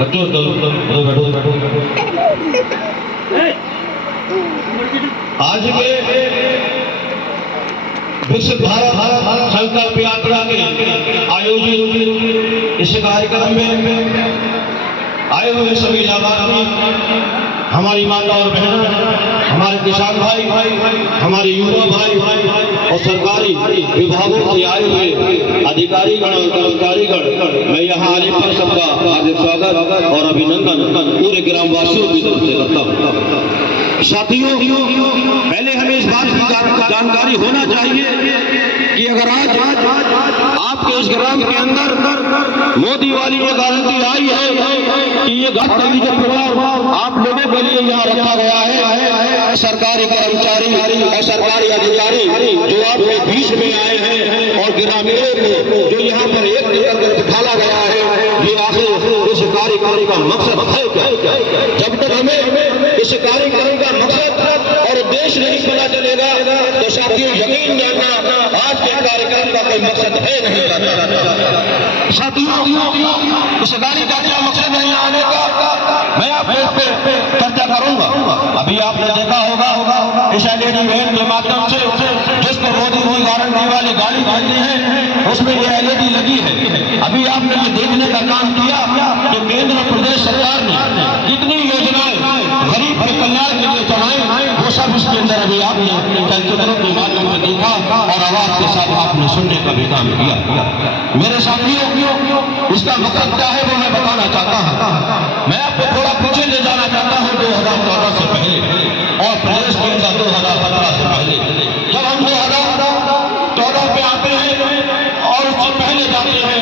बच्चों बैठो बैठो बैठो। आज के विश्व भारत संकल्प यात्रा के आयोजित इस कार्यक्रम में आए हुए सभी लाभार्थी, हमारी माता और बहन, हमारे किसान भाई, हमारे युवा भाई और सरकारी विभागों से आए हुए अधिकारीगण और कर्मचारीगण, मैं यहाँ आने पर सबका हार्दिक स्वागत और अभिनंदन पूरे ग्रामवासियों की तरफ से करता हूँ। साथियों, पहले हमें इस बात की जानकारी होना चाहिए कि अगर आज आपके इस ग्राम के अंदर मोदी वाली ये गारंटी आई है कि ये घाट का प्रभाव आप लोगों के लिए यहाँ रखा गया है, सरकारी कर्मचारी, सरकारी अधिकारी जो आपके बीच में आए हैं और ग्रामीणों को जो यहाँ पर एक करके ढाला गया है, ये आखिर इस कार्यक्रम का मकसद है क्या? जब तक हमें इस कार्यक्रम का मकसद और उद्देश्य नहीं पता चलेगा तो साथियों यकीन जानना आज के कार्यक्रम का कोई मकसद है नहीं। साथियों, इस कार्यक्रम का मकसद नहीं आने का मैं आप पे चर्चा करूंगा। अभी आपने देखा होगा इस एलईडी वैन के माध्यम से जिसको मोदी की गारंटी वाली गाड़ी कहते हैं उसमें ये एलईडी लगी है। अभी आपने ये देखने का काम किया कि केंद्र प्रदेश सरकार ने कितनी योजनाएं गरीब के कल्याण के लिए चलाई, वो सब इसके अंदर अभी आपने चलचित्रों के माध्यम से देखा और आवाज के साथ आपने सुनने का भी काम किया। मेरे साथियों, इसका मकसद क्या है वो मैं बताना चाहता हूँ। मैं आपको थोड़ा पीछे ले जाना चाहता हूँ 2014 से पहले और प्रदेश के अंदर 2015 से पहले। जब हम 2014 पे आते हैं और उससे पहले जाते हैं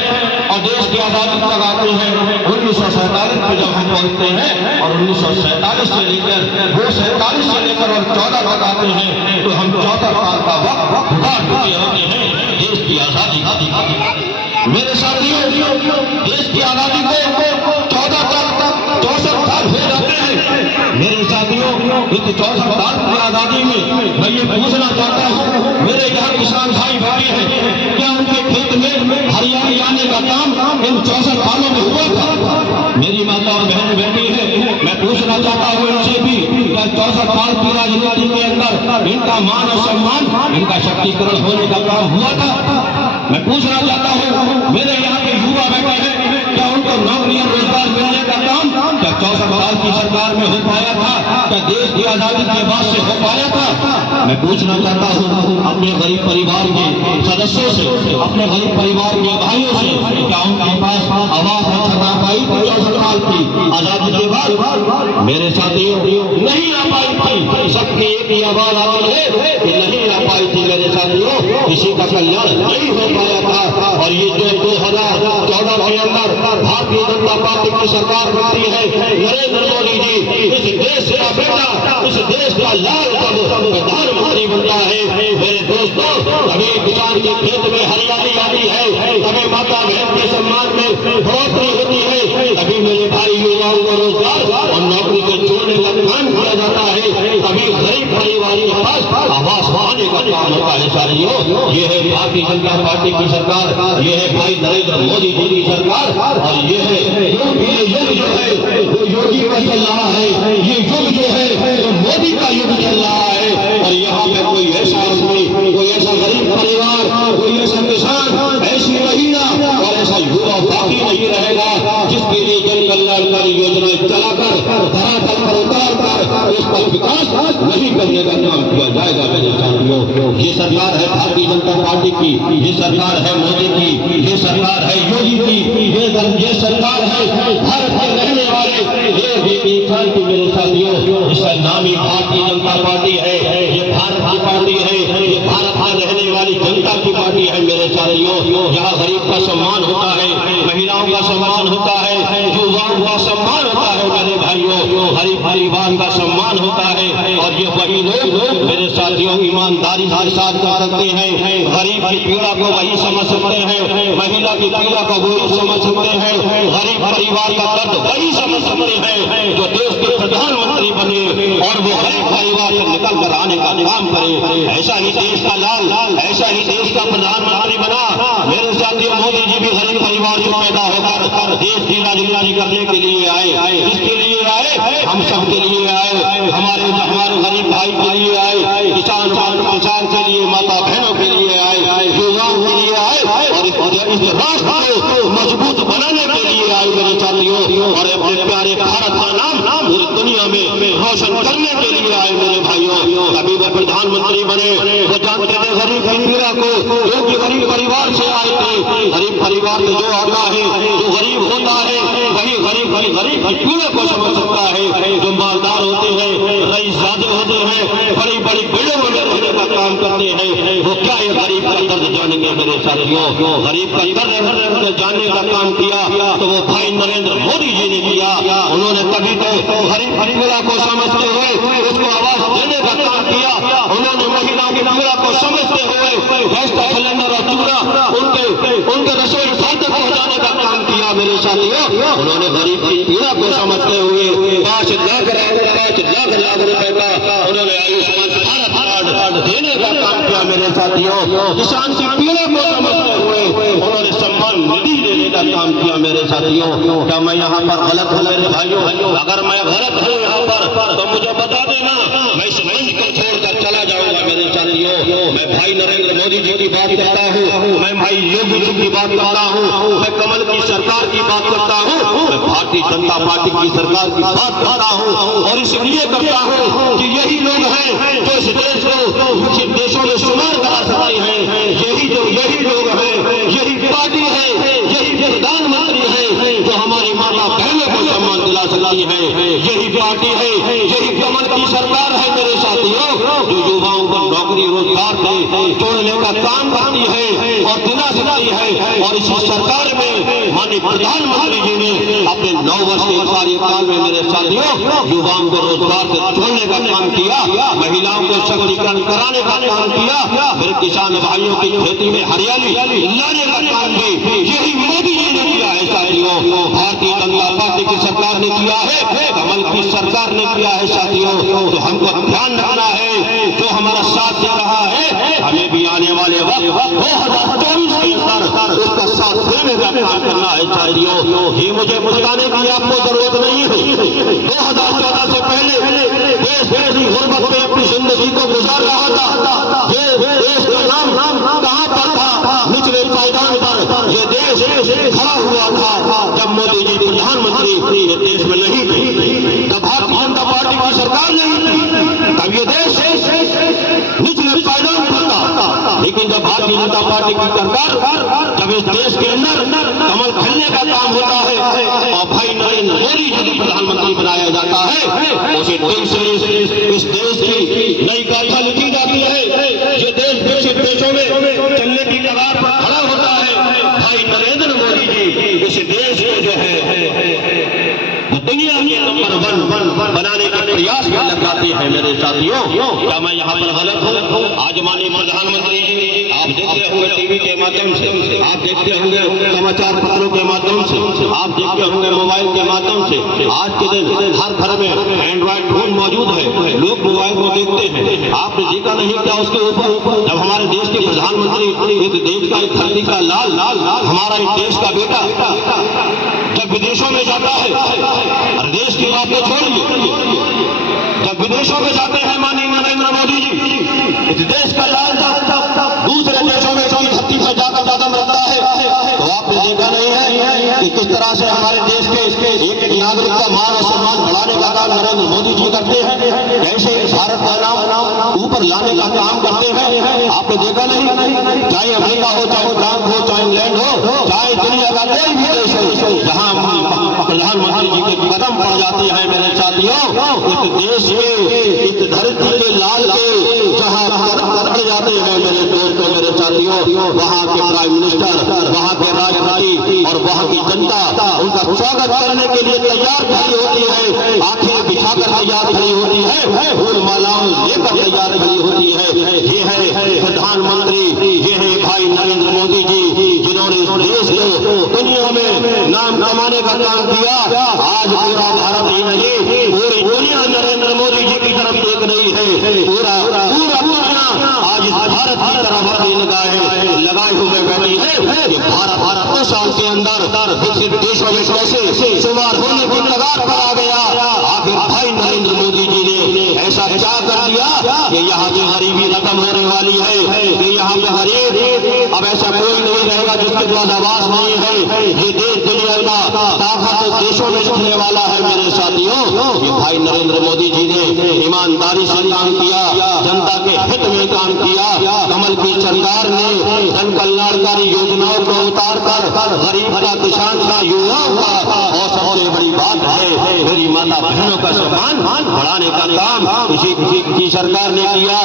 और देश की आजादी तक आते हैं, 1947 पे जब हम पहुंचते हैं और 1947 से लेकर वो 47 से लेकर और 14 तक आते हैं तो हम 14 साल का वक्त गुजार चुके होते हैं देश की आजादी का। मेरे साथियों, देश की आजादी को 14 साल हो जाते हैं। मेरे साथियों, इस 14 साल की आजादी में मैं ये पूछना चाहता हूँ, मेरे यहाँ किसान भाई बैठे हैं, क्या उनके खेत में हरियाली आने का काम इन 64 सालों में हुआ था? मेरी माता और बहन बैठी है, मैं पूछना चाहता हूँ इनसे भी, क्या 64 साल की राजनीति के अंदर इनका मान और सम्मान, इनका शक्तिकरण होने का काम हुआ था? मैं पूछना चाहता हूँ, मेरे यहाँ के युवा बैठे हैं, क्या उनको नौकरी और रोजगार मिलने का काम क्या 64 साल की सरकार में हो पाया था? क्या देश की आजादी के बाद से हो पाया था? मैं पूछना चाहता हूँ अपने गरीब परिवार के सदस्यों से, अपने गरीब परिवार के भाइयों से, क्या उनके पास आवाज छटा पाई 64 साल की आजादी के बाद? मेरे साथियों, नहीं आ पाई थी। सबकी एक ही आवाज आती है कि नहीं आ पाई थी मेरे साथियों, किसी का कल्याण नहीं हो पाया था। और ये जो 2014 के अंदर भारतीय जनता पार्टी की सरकार बनती है, नरेंद्र मोदी जी इस देश का बेटा, इस देश का लाल प्रधानमंत्री बनता है। मेरे दोस्तों, कभी किसान के खेत में हरियाली आती है, कभी माता बहन के सम्मान में बढ़ोतरी होती है, कभी मेरे भाई युवाओं को रोजगार और नौकरी को जोड़ने का काम किया जाता है, कभी गरीब परिवार के पास आवास पाने का काम होता है। साथियों, ये है भारतीय जनता पार्टी की सरकार, ये है भाई नरेंद्र मोदी जी की सरकार और ये है ये युग जो है वो योगी का चल रहा है, ये युग जो है वो मोदी का युग चल रहा है। और यहाँ पे कोई ऐसा आदमी, कोई ऐसा गरीब परिवार, कोई ऐसा किसान, ऐसी महिला और ऐसा युवा बाकी नहीं रहेगा जिसके लिए जन कल्याणकारी योजनाएं चलाकर धरातल पर उतार कर इस पर विकास नहीं करने का काम किया जाएगा। मेरे साथियों, ये सरकार है भारतीय जनता पार्टी की, ये सरकार है मोदी की, ये सरकार है योगी की, ये सरकार है भारत में रहने वाले ये की। मेरे साथियों, इसका नाम ही भारतीय जनता पार्टी है, ये भारत की पार्टी है, ये भारत में रहने वाली जनता की पार्टी है। मेरे साथियों, यहाँ गरीब का सम्मान होता है, महिलाओं का सम्मान होता है, युवाओं का सम्मान होता है, मेरे भाइयों गरीब परिवार का सम्मान होता है। और ये वही लोग मेरे साथियों ईमानदारी के साथ कर सकते हैं, गरीब की पीड़ा को वही समझ सकते हैं, महिला की पीड़ा को वही समझ सकते हैं, गरीब परिवार का दर्द वही समझ सकते हैं जो देश के प्रधानमंत्री बने और वो गरीब परिवार से निकल कर आने का काम करे। ऐसा ही देश का लाल, ऐसा ही देश का प्रधानमंत्री बना। मेरे साथियों मोदी जी भी गरीब परिवार से पैदा होकर देश की राजनीति करने के लिए आए। किसके लिए आए? हम सब के लिए आए, हमारे गरीब भाई के लिए आए, किसान के लिए, माता बहनों के लिए आए, युवाओं के लिए आए और इस राष्ट्र को मजबूत बनाने के लिए आए मेरे साथियों, और अपने प्यारे भारत का नाम पूरी दुनिया में रोशन करने के लिए आए मेरे भाइयों। कभी वो प्रधानमंत्री बने, वो जानते थे गरीब की पीड़ा को, क्योंकि गरीब परिवार से आए थे। गरीब परिवार में जो आता है, जो गरीब होता है, वही गरीब की पीड़ा को समझ सकता है। जो मालदार होते हैं, रईसजादे होते हैं, बड़ी बड़ी बिल्डिंगों में रहने का काम करते हैं, वो क्या ये गरीब का दर्द जानेंगे मेरे साथियों? गरीब का दर्द जानने का काम किया तो वो भाई नरेंद्र मोदी जी ने किया। उन्होंने कभी तो गरीब पीड़ा को समझते हुए उसको आवाज देने का काम किया। उन्होंने महिलाओं की पीड़ा को समझते हुए गैस का सिलेंडर और चूल्हा उनके रसोई घर तक पहुंचाने का काम किया मेरे साथियों। उन्होंने गरीब की पीड़ा को समझते हुए 5 लाख रुपए का उन्होंने आयुष्मान भारत कार्ड देने का काम किया मेरे साथियों। किसान की पीड़ा को समझते हुए उन्होंने सम्मान निधि देने का काम किया मेरे साथियों। क्या मैं यहाँ पर गलत हूँ मेरे भाइयों? अगर मैं गलत हूँ यहाँ पर तो मुझे बता देना, मैं इस मंच को छोड़कर चला जाऊंगा मेरे साथियों। मैं भाई नरेंद्र मोदी जी की बात करता हूँ, मैं भाई योगी जी की बात करता हूँ, मैं कमल की सरकार की बात करता हूँ, मैं भारतीय जनता पार्टी की सरकार की बात करता हूँ, और इसलिए करता हूँ कि यही लोग हैं जो इस देश को विकसित देशों में शुमार करा सकते हैं। यही लोग हैं, यही पार्टी है, यही प्रधानमंत्री है जो हमारी माता बहनों को सम्मान दिला सकती है। यही पार्टी है, यही कमल की सरकार है मेरे साथियों, जो युवाओं को नौकरी रोजगार से जोड़ने का काम करती है और दिला सकती है। और इसी सरकार में माननीय प्रधानमंत्री जी ने अपने 9 वर्ष के कार्यकाल में मेरे साथियों युवाओं को रोजगार से जोड़ने का काम किया, महिलाओं को सशक्तिकरण कराने का काम किया, फिर किसान भाइयों की खेती में हरियाली लाने का काम भी यही मोदी जी ने किया है साथियों। भारतीय जनता पार्टी की सरकार ने किया है, कमल की सरकार ने किया है साथियों। तो हमको ध्यान रखना है, जो हमारा साथ दे रहा है हमें भी आने वाले वक्त 2024 के अंदर उसका साथ देने का काम करना है साथियों। ये मुझे बताने की आपको जरूरत नहीं है। 2014 से पहले देश की गुर्बत में अपनी जिंदगी को गुजार रहा था। ये देश का नाम कहाँ पर था? निचले पायदान पर ये देश खड़ा हुआ था जब मोदी जी प्रधानमंत्री ये देश में नहीं थे, जब भारतीय जनता पार्टी की सरकार नहीं थी, तब ये देश निचले पायदान पर था। लेकिन जब भारतीय जनता पार्टी की सरकार, जब इस देश के अंदर कमल खिलने का काम होता है और भाई नरेंद्र मोदी जी को प्रधानमंत्री बनाया जाता है, उसी देश से इस देश की नई गाथा लिखी जाती है। ये देश विकसित देशों में चलने की कगार पर खड़ा होता है। भाई नरेंद्र मोदी जी इस देश को जो है दुनिया के नंबर 1 बनाने के प्रयास में लग जाते हैं मेरे साथियों। क्या मैं यहाँ पर गलत हूँ? आज माननीय प्रधानमंत्री जी आप देखते होंगे टीवी के माध्यम से, आप देखते होंगे समाचार पत्रों के माध्यम से, आप देखते होंगे मोबाइल के माध्यम से, आज के दिन हर घर में एंड्रॉइड फोन मौजूद है, लोग मोबाइल को देखते हैं। आपने देखा नहीं क्या उसके ऊपर जब हमारे देश के प्रधानमंत्री इस देश का, इस धरती का लाल हमारा इस देश का बेटा जब विदेशों में जाता है, देश की बात को छोड़िए, जब विदेशों में जाते हैं माननीय नरेंद्र मोदी जी, इस देश का लाल दूसरे देशों में जो धरती पर जाकर कदम रखता है, तो आपने देखा नहीं है कि किस तरह से हमारे देश के एक नागरिक का मान और सम्मान बढ़ाने का काम नरेंद्र मोदी जी करते हैं, कैसे भारत का नाम ऊपर लाने का काम करते हैं। आपने देखा नहीं, चाहे अमेरिका हो, चाहे फ्रांस हो, चाहे इंग्लैंड हो, चाहे दुनिया का कोई भी देश हो, जहाँ प्रधानमंत्री जी के कदम पड़ जाते हैं मेरे साथियों, इस देश के, इस धरती के लाल के जहाँ कदम पड़ जाते हैं मेरे दोस्तों, मेरे साथियों, वहाँ के प्राइम मिनिस्टर, वहाँ के राष्ट्रपति और वहाँ की जनता उनका स्वागत करने के लिए तैयार खड़ी होती है, आंखें बिछाकर तैयार खड़ी होती है, फूल मालाओं लेकर तैयार खड़ी होती है। ये है प्रधानमंत्री, ये है भाई नरेंद्र मोदी जी, जिन्होंने इस देश को दुनिया में नाम कमाने का काम किया। आज पूरा भारत ही नहीं, पूरी दुनिया नरेंद्र मोदी जी की तरफ देख रही है। पूरा दुनिया आज इस भारत की तरफ अपनी निगाहें लगाए हुए बैठी है कि भारत दो साल के अंदर विकसित देशों में कैसे शुमार होने की कगार पर आ गया। आखिर भाई नरेंद्र मोदी जी ने ऐसा क्या कर दिया कि यहाँ पे गरीबी खत्म होने वाली है, कि यहाँ पे गरीब अब ऐसा कोई नहीं रहेगा जिसके पास आवाज नहीं है। ये देश दुनिया का ताकत देशों में रखने वाला है मेरे साथियों। ये भाई नरेंद्र मोदी जी ने ईमानदारी से काम किया, जनता के हित में काम किया। कमल की सरकार ने जन कल्याणकारी योजनाओं को उतार कर गरीब का, किसान का, युवाओं का और सबसे बड़ी बात है मेरी माता बहनों का सम्मान बढ़ाने का काम इसी सरकार ने किया,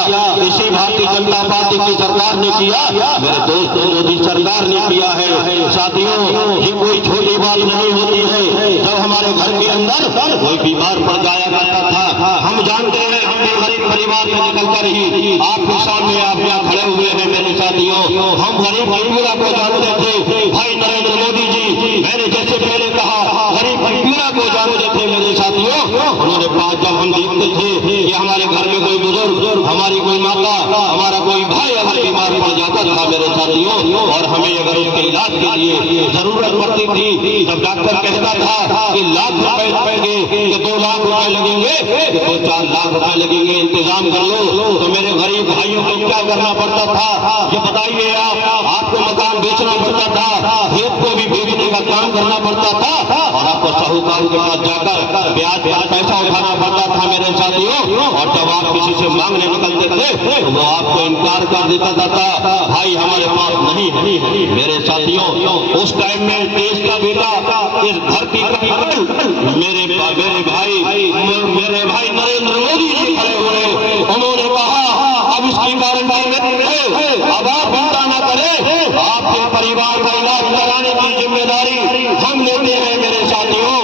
इसी भारतीय जनता पार्टी की सरकार ने किया, मेरे दोस्तों मोदी सरकार ने किया है। साथियों, ये कोई छोटी बात नहीं होती है। जब हमारे घर के अंदर कोई बीमार पड़ जाया करता था, हम जानते हैं, हम भी गरीब परिवार में निकलकर ही आपके सामने आप यहाँ खड़े हुए हैं मेरे साथियों। हम गरीब पीड़ा को जानते थे। भाई नरेंद्र मोदी जी, मैंने जैसे पहले कहा, गरीब पीड़ा को जानते थे मेरे साथियों। उन्होंने बात जब हम देखते थे कि हमारे घर में कोई बुजुर्ग, हमारी कोई माता, हमारा कोई भाई अगर बीमार पड़ जाता था मेरे साथियों, और हमें अगर उसके इलाज के लिए जरूरत पड़ती थी, जब डॉक्टर कहता था कि लाख रुपए लगेंगे, कि 2 लाख रुपए लगेंगे, कि 2-4 लाख रुपए लगेंगे, इंतजाम कर लो, तो मेरे गरीब भाइयों को क्या करना पड़ता था ये बताइए आप। आपको मकान बेचना पड़ता था, खेत को भी बेचने का काम करना पड़ता था, और आपको साहूकार के पास जाकर ब्याज पर पैसा उठाना पड़ता था मेरे साथियों। और जब आप किसी से मांगने निकलते थे तो वो आपको इनकार कर देता था, भाई हमारे पास नहीं है। मेरे साथियों, उस टाइम में देश का बेटा, इस धरती का मेरे भाई नरेंद्र मोदी जी खड़े हुए, उन्होंने कहा अब इसकी गारंटी में अब आप चिंता न करें, आपके परिवार का इलाज कराने की जिम्मेदारी हम लेते हैं मेरे साथियों,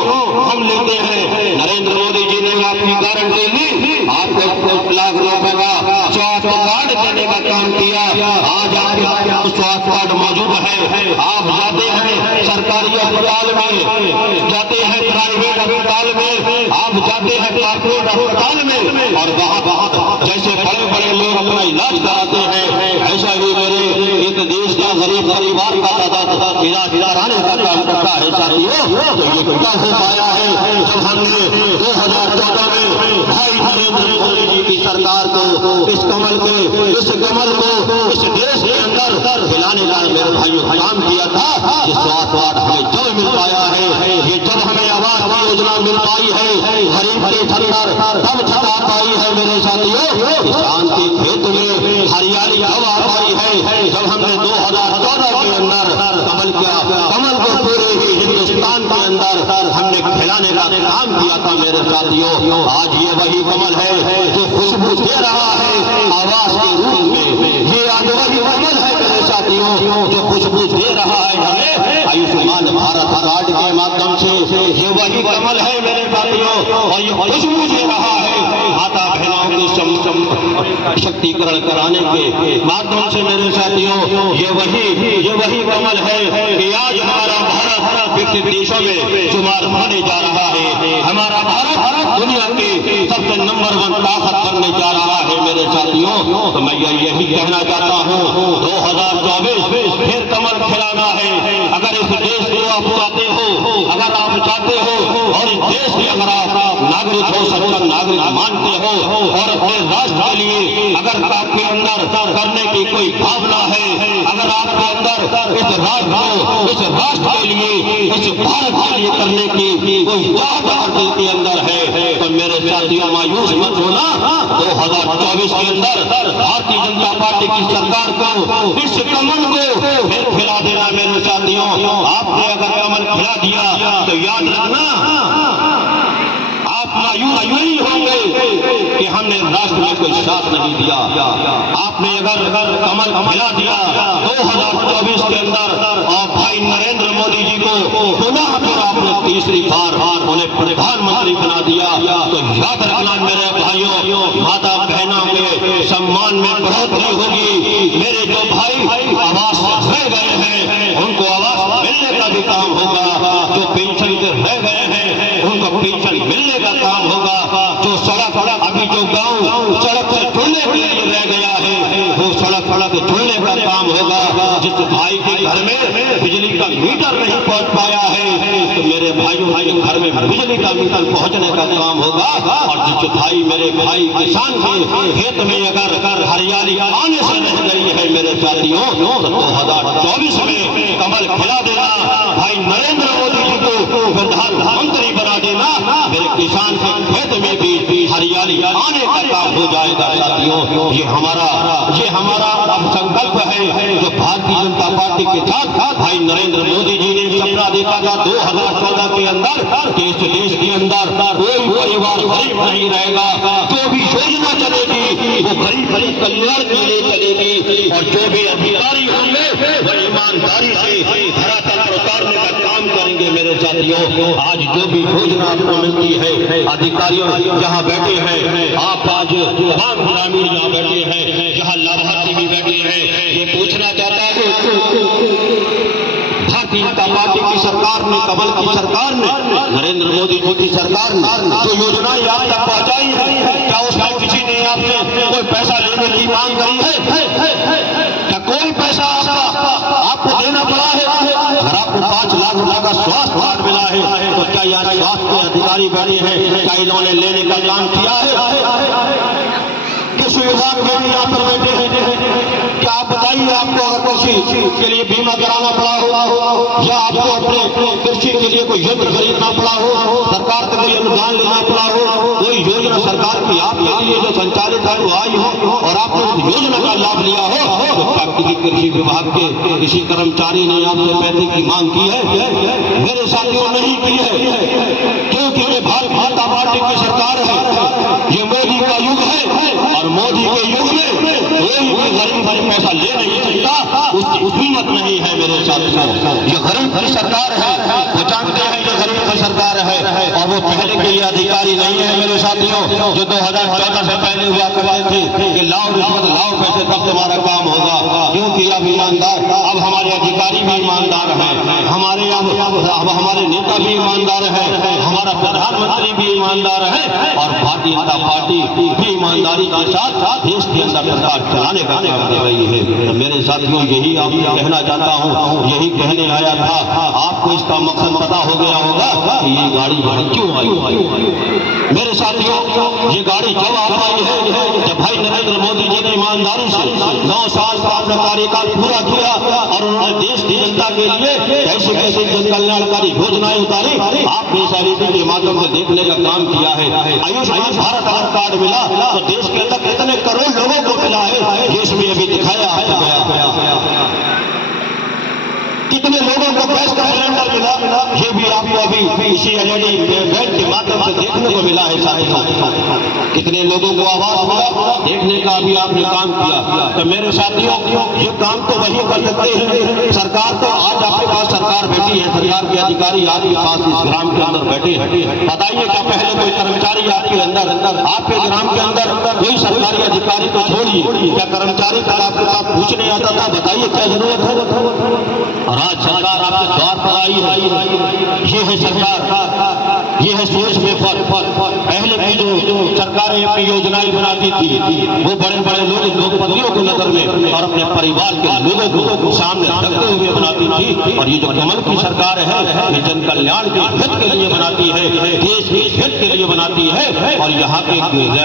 हम लेते हैं। नरेंद्र मोदी जी ने आपकी गारंटी ली, आपको 1 लाख रुपए का स्वास्थ्य कार्ड देने का काम किया। आज आपके स्वास्थ्य कार्ड मौजूद है, आप जाते हैं सरकारी अस्पताल में, जाते हैं प्राइवेट अस्पताल में, आप जाते हैं कॉर्पोरेट अस्पताल में, और वहाँ जैसे बड़े बड़े लोग अपना इलाज कराते हैं, ऐसा ही मेरे एक देश का गरीब परिवार का इलाज कराने का काम करता है साथियों। तो ये क्या हो पाया है जब हमने 2014 में भाई नरेंद्र मोदी जी की सरकार को इस कमल को इस देश के अंदर फैलाने का मेरे भाइयों काम किया था। ये स्वास्थ्य कार्ड हमें जब मिल पाया है, ये जब हमें आवास की योजना मिल पाई है, गरीब के ठंडर तब छटा पाई है मेरे साथियों। किसान के खेत में हरियाली हवा पाई है जब हमने 2014 के अंदर कमल को पूरे ही हिंदुस्तान के अंदर हमने खिलाने का काम किया था मेरे साथियों। आज ये वही कमल है जो खुशबू दे रहा है आवास के रूप में, ये आज वही कमल है मेरे साथियों जो खुशबू दे रहा है हमें आयुष्मान भारत कार्ड के माध्यम से। ये वही कमल है मेरे साथियों, और ये खुशबू दे रहा है माता बहनों के शक्तिकरण कराने के माध्यम से मेरे साथियों। ये वही कमल है कि आज हमारा भारत विकसित देशों में शुमार होने जा रहा है। हमारा भारत दुनिया के सबसे नंबर 1 ताकत बनने जा रहा है मेरे साथियों। तो मैं यही कहना चाहता हूँ, 2024 फिर कमल खिलाना है। अगर इस देश को आप चाहते हो, अगर आप चाहते हो, और इस देश के अगर आप नागरिक हो, सबका नागरिक मानते हो, और अपने राष्ट्र के लिए अगर आपके अंदर करने की कोई भावना है, अगर आपके अंदर इस राष्ट्र के लिए, इस भारत के लिए करने की कोई चाहत के अंदर है, तो मेरे साथियों मायूस मत होना। 2024 के अंदर भारतीय जनता पार्टी की सरकार को इस कमल को फिर खिला देना मेरे साथियों। आपने अगर कमल खिला दिया तो याद रखना, आप मायूस नहीं होंगे कि हमने राष्ट्र में कोई साथ नहीं दिया। आपने अगर कमल खिला दिया 2024 के अंदर, और भाई नरेंद्र मोदी जी को पुनः फिर आपने तीसरी बार उन्हें प्रधानमंत्री बना दिया, तो याद रखना मेरे भाइयों, माता बहनों के सम्मान में बढ़ोतरी होगी। मेरे जो भाई आवास रह गए हैं उनको आवास मिलने का भी काम होगा, जो पेंशन से रह गए हैं उनको पेंशन मिलने का काम होगा, जो सड़क अभी जो गांव सड़क से जुड़ने के लिए रह गया है वो सड़क जुड़ने घर में बिजली का मीटर नहीं पहुंच पाया है, तो मेरे भाइयों के घर में बिजली का मीटर पहुंचने का काम होगा। और जिस भाई मेरे भाई किसान के खेत में अगर हरियाली आने से रह गई है मेरे साथियों, तो 2024 में कमल खिला देना, भाई नरेंद्र मोदी जी को प्रधानमंत्री बना देना, मेरे किसान के खेत में भी हरियाली आने का काम हो जाएगा साथियों। ये हमारा अब संकल्प है जो भारतीय जनता पार्टी के साथ भाई नरेंद्र मोदी जी ने सपना देखा था 2014 के अंदर कि इस देश के अंदर कोई परिवार गरीब नहीं रहेगा, जो भी योजना चलेगी वो गरीब कल्याण के लिए चलेगी, और जो भी अधिकारी होंगे वो ईमानदारी से धरातल उतारने का काम करेंगे मेरे साथियों। आज जो भी योजना आपको मिलती है, अधिकारियों जहाँ बैठे हैं, आप आज तमाम ग्रामीण यहाँ बैठे हैं, जहाँ लाभार्थी भी बैठे हैं, ये पूछना चाहता है भारतीय जनता पार्टी की सरकार ने, कमल की सरकार ने, नरेंद्र मोदी जी की सरकार ने जो योजनाएं आप तक पहुंचाई है, क्या उसमें किसी ने आपसे कोई पैसा लेने की मांग करी है? क्या कोई पैसा आपको देना पड़ा है? अगर आपको 5 लाख रुपए का स्वास्थ्य कार्ड मिला है, तो क्या यहाँ स्वास्थ्य के अधिकारी बैठे हैं, क्या इन्होंने लेने का काम किया है? किस विभाग में भी यहाँ पर बैठे हैं? क्या आप बताइए, आपको अगर कृषि के लिए बीमा कराना पड़ा हो, या आपको अपने कृषि के लिए कोई यंत्र खरीदना पड़ा हो, सरकार से कोई अनुदान लेना पड़ा हो, कोई योजना सरकार की आपके लिए जो संचालित है वो आई हो और आपने उस योजना का लाभ लिया हो, तो क्या किसी कृषि विभाग के किसी कर्मचारी ने आपसे पैसे की मांग की है? मेरे साथियों नहीं की है, क्योंकि ये भारतीय जनता पार्टी की सरकार है, ये मोदी का युग है, और मोदी के युग में कोई गरीब पैसा ले नहीं सकता, उसकी कीमत नहीं है मेरे साथियों। ये गरीब की सरकार है, वो जानते हैं ये गरीब की सरकार है, और वो पहले के लिए अधिकारी नहीं है मेरे साथियों जो 2014 से पहले हुआ करते थे कि लाओ रिश्वत लाओ पैसे तब तुम्हारा काम होगा, क्योंकि अब ईमानदार, अब हमारे अधिकारी भी ईमानदार हैं, अब हमारे नेता भी ईमानदार है, हमारा प्रधानमंत्री भी ईमानदार है, और भारतीय जनता पार्टी भी ईमानदारी के साथ देश के अंदर सरकार चलाने का काम कर रही है। तो मेरे साथियों यही आपको कहना चाहता हूँ, यही कहने आया था। आपको इसका मकसद पता हो गया होगा कि ये गाड़ी यहाँ क्यों आई। मेरे साथियों ये गाड़ी जब आ पाई है जब भाई नरेंद्र मोदी जी ने ईमानदारी से 9 साल का अपना कार्यकाल पूरा किया और उन्होंने देश की जनता के लिए कैसे कैसे जन कल्याणकारी योजनाएं उतारी, आपने सारी के माध्यम से देखने का काम किया है। आयुष्मान भारत अगर कार्ड मिला तो देश के अंदर कितने करोड़ लोगों को मिला है, देश में अभी दिखाया आपको गया। कितने लोगों को गैस का सिलेंडर मिला, ये भी आपको अभी इसी एलईडी बैट के माध्यम से देखने को मिला है साथियों। कितने लोगों को आवाज मिला, देखने का भी आपने काम किया। तो मेरे साथियों ये काम तो वही कर सकते हैं, सरकार तो आज आपके पास सरकार बैठी है, सरकार के अधिकारी आपके पास इस ग्राम के अंदर बैठे हैं। बताइए क्या पहले कोई कर्मचारी आपके अंदर आपके ग्राम के अंदर कोई सरकारी अधिकारी तो छोड़िए, क्या कर्मचारी तक आपके पास पूछने आता था? बताइए क्या जरूरत है? आज सरकार आपके द्वार पर आई है, ये है सरकार, ये है सोच में फर्क। पहले की जो सरकारें अपनी योजनाएं बनाती थी वो बड़े बड़े लोगपतियों की नजर में और अपने परिवार के लोगों को सामने रखते हुए बनाती थी, और ये जो कमल की सरकार है ये जन कल्याण के हित के लिए बनाती है, देश के हित के लिए बनाती है, और यहाँ के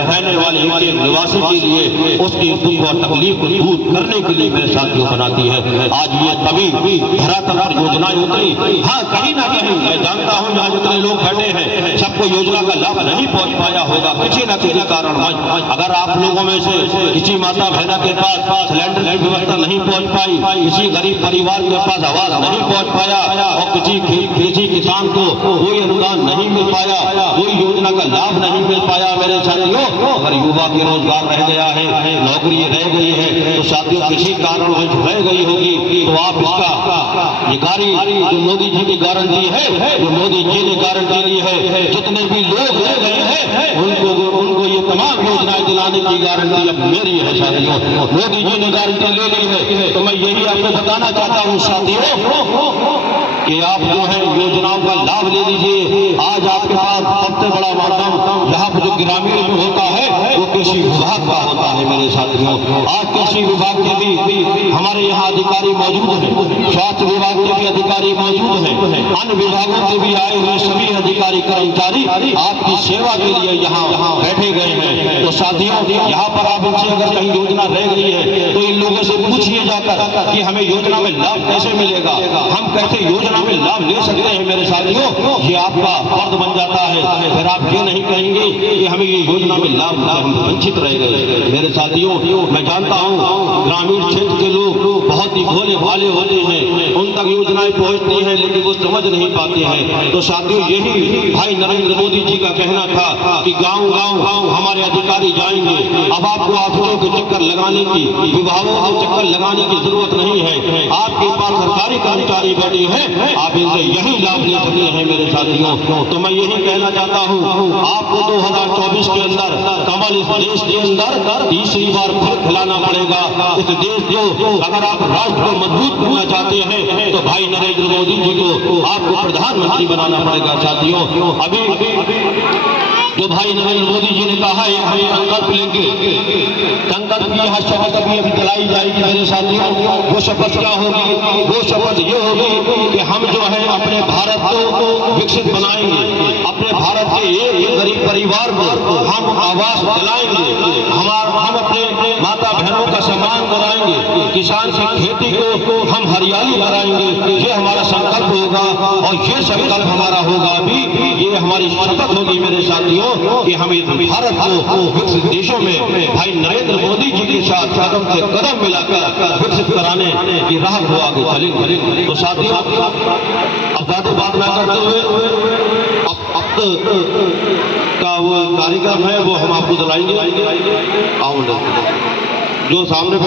रहने वाले निवासी के लिए उसकी दुख और तकलीफ को दूर करने के लिए मेरे साथियों बनाती है। आज ये तभी धरातल पर योजनाएं उतरी। हाँ कहीं ना कहीं मैं जानता हूँ यहाँ जितने लोग बैठे हैं सबको योजना का लाभ नहीं पहुँच पाया होगा किसी न किसी कारण। अगर आप लोगों में से किसी माता बहना के पास सिलेंडर की व्यवस्था नहीं पहुँच पाई, किसी गरीब परिवार के पास आवाज नहीं पहुँच पाया, और किसी किसान को कोई अनुदान नहीं मिल पाया, कोई योजना का लाभ नहीं मिल पाया, मेरे साथियों अगर युवा के रोजगार रह गया है, नौकरी रह गई है, तो साथियों किसी कारण रह गई होगी, तो आप इसका ये गाड़ी जो मोदी जी की गारंटी है, जो मोदी जी ने गारंटी दी है, जितने भी लोग रह गए हैं उनको ये तमाम योजनाएं दिलाने की गारंटी अब मेरी है साथियों। मोदी जी ने गारंटी ले ली है, तो मैं यही आपको बताना चाहता हूँ साथियों कि आप जो है योजनाओं का लाभ ले लीजिए। आज आपके पास सबसे बड़ा माध्यम यहाँ पर जो ग्रामीण में होता है वो कृषि विभाग का होता है मेरे साथियों। आज कृषि विभाग के भी हमारे यहाँ अधिकारी मौजूद हैं, स्वास्थ्य विभाग के भी अधिकारी मौजूद हैं, अन्य विभागों से भी आए हुए सभी अधिकारी कर्मचारी आपकी सेवा के लिए यहाँ बैठे गए हैं। तो साथियों, यहाँ पर आप इनसे अगर कहीं योजना रह गई है तो इन लोगों से पूछिए जाकर कि हमें योजना में लाभ कैसे मिलेगा, हम कैसे योजना में लाभ ले सकते हैं। मेरे साथियों, ये आपका फर्ज बन जाता है। फिर आप ये नहीं कहेंगे कि हमें ये योजना में लाभ हम वंचित रह गए। मेरे साथियों, मैं जानता हूँ ग्रामीण क्षेत्र के लोग बहुत ही भोले भाले होते हैं, उन तक योजनाएं पहुँचती हैं लेकिन वो समझ नहीं पाते हैं। तो साथियों, यही भाई नरेंद्र मोदी जी का कहना था कि गाँव गाँव हमारे अधिकारी जाएंगे। अब आपको ऑफिसों के चक्कर लगाने की, विभागों के चक्कर लगाने की जरूरत नहीं है। आपके पास सरकारी कर्मचारी बैठे हैं, आप इनसे यही लाभ ले सकते हैं मेरे साथियों। तो मैं यही कहना चाहता हूँ, आपको 2024 के अंदर कमल इस देश के अंदर तीसरी बार फिर खिलाना पड़ेगा। इस देश को अगर आप राष्ट्र को मजबूत करना चाहते हैं तो भाई नरेंद्र मोदी जी को आपको प्रधानमंत्री बनाना पड़ेगा। साथियों, अभी जो भाई नरेंद्र मोदी जी ने कहा है हम संकल्प लेंगे, संकल्प की यहाँ शपथ अभी दिलाई जाएगी मेरे साथियों। वो शपथ क्या होगी? वो शपथ ये होगी कि हम जो है अपने भारत को विकसित बनाएंगे, अपने भारत के एक गरीब परिवार को हम आवास दिलाएंगे, हम अपने माता बहनों का सम्मान कराएंगे, किसान की खेती को हम हरियाली कराएंगे। ये हमारा संकल्प होगा और ये संकल्प हमारा होगा अभी, ये हमारी शपथ होगी मेरे साथियों कि हम इस भारत को विकसित देशों में भाई नरेंद्र मोदी जी के साथ कदम से कदम मिलाकर विकसित कराने की राह को आगे चलेंगे। तो साथियों, अब ज्यादा बात न करते हुए अब का वो कार्यक्रम है वो हम आपको दिलाएंगे। जो सामने